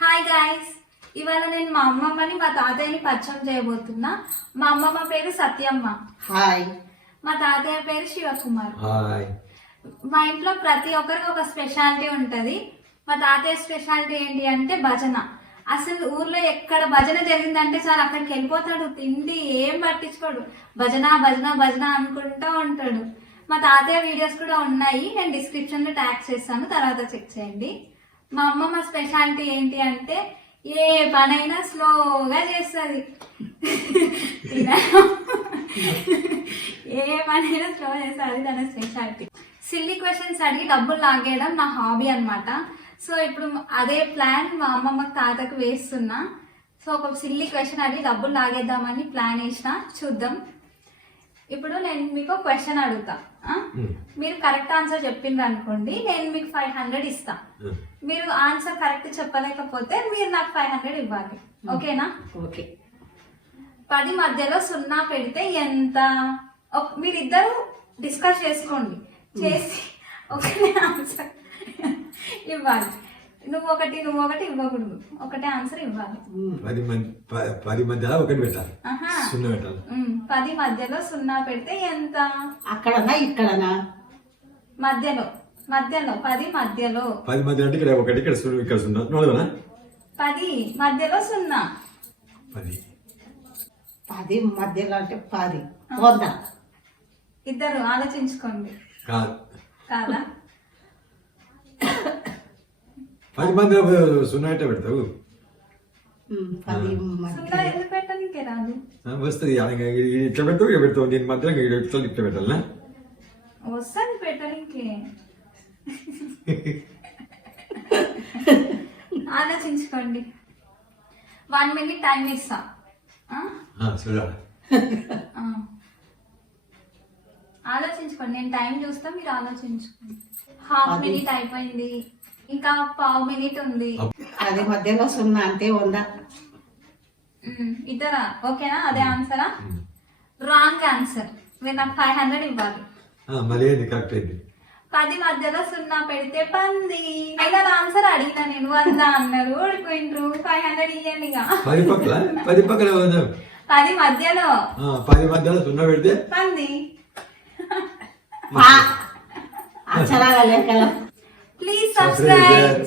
Hi guys, ఇవాళ నేను మా అమ్మమ్మని మా తాతయ్యని పరిచయం చేయబోతున్నా. మా అమ్మమ్మ పేరు సత్యమ్మ. హాయ్. మా తాతయ్య పేరు శివకుమార్. హాయ్. మా ఇంట్లో ప్రతి ఒక్కరికి ఒక స్పెషాలిటీ ఉంటది. మా తాతయ్య స్పెషాలిటీ ఏంటి అంటే భజన. అసలు ఊర్లో ఎక్కడ భజన జరిగిందంటే చాలు అక్కడికి వెళ్ళిపోతాడు. తిండి ఏం పట్టించుకోడు, భజన భజన భజన అనుకుంటూ ఉంటాడు. మా తాతయ్య వీడియోస్ కూడా ఉన్నాయి, నేను డిస్క్రిప్షన్ లో ట్యాగ్ చేస్తాను, తర్వాత చెక్ చేయండి. మా అమ్మమ్మ స్పెషాలిటీ ఏంటి అంటే ఏ పనైనా స్లోగా చేస్తుంది. ఏ పనైనా స్లో చేస్తుంది, తన స్పెషాలిటీ. సిల్లీ క్వశ్చన్స్ అడిగి డబ్బులు లాగేయడం నా హాబీ అనమాట. సో ఇప్పుడు అదే ప్లాన్ మా అమ్మమ్మ తాతకు వేస్తున్నా. సో ఒక సిల్లీ క్వశ్చన్ అడిగి డబ్బులు లాగేద్దామని ప్లాన్ వేసిన, చూద్దాం. ఇప్పుడు నేను మీకు క్వశ్చన్ అడుగుతా, మీరు కరెక్ట్ ఆన్సర్ చెప్పిండ్రు అనుకోండి, నేను మీకు 500 ఇస్తా. మీరు ఆన్సర్ కరెక్ట్ చెప్పలేకపోతే మీరు నాకు 500 ఇవ్వాలి. ఓకేనా? ఓకే. 10 మధ్యలో 0 పెడితే ఎంత? మీరిద్దరు డిస్కస్ చేసుకోండి, చేసి ఒకటే ఆన్సర్ ఇవ్వాలి. నువ్వు ఒకటి ఇవ్వకూడదు, ఒకటే ఆన్సర్ ఇవ్వాలి. 10 మధ్యలో ఒకటి పెట్టాలి, 0 పెట్టాలి. 10 మధ్యలో 0 పెడితే ఎంత? అక్కడనా ఇక్కడనా? మధ్యలో 10 మధ్యలో. 10 మధ్యలో అంటే ఇక్కడ ఒకటి, ఇక్కడ 0, ఇక్కడ 0. నోడవనా? 10 మధ్యలో 0. 10 మధ్యలో అంటే 10 100. ఇద్దరు ఆలోచించుకోండి. కాదా? 10 మధ్యలో 0 అంటే పెడతావు. 10 0 ఎందుకు పెట్టడానికే రాదు? వస్తుంది ఇట్లా పెడతావు, ఇట్లా పెడతావు. నేను మధ్యలో ఇట్లా పెట్టాలనా? వస్తుంది పెట్టడానికే. ఆలోచించుకోండి. 1 minute టైం ఇస్తా. ఆలోచించుకోండి, నేను టైం చూస్తా, మీరు ఆలోచించుకోండి. 1/2 minute అయిపోయింది, ఇంకా 1/4 minute ఉంది. 10 మధ్యలో 0 అంటే 100. ఇద్దరా? ఓకేనా? అదే ఆన్సరా? Wrong answer. మీరు నాకు 500 ఇవ్వాలి. మళ్ళీ ఏంది కరెక్ట్ అయింది? 10 మధ్యలో 0 పెడితే 10. ఫైనల్ ఆన్సర్ అడిగినా నేను 100 అన్నారు, ఓడిపోయిండ్రు. 500 ఇయ్యండి. 10 పక్కల 10 మధ్యలో 10 మధ్యలో 0 పెడితే 10. అక్షరాల లెక్కల. Please subscribe.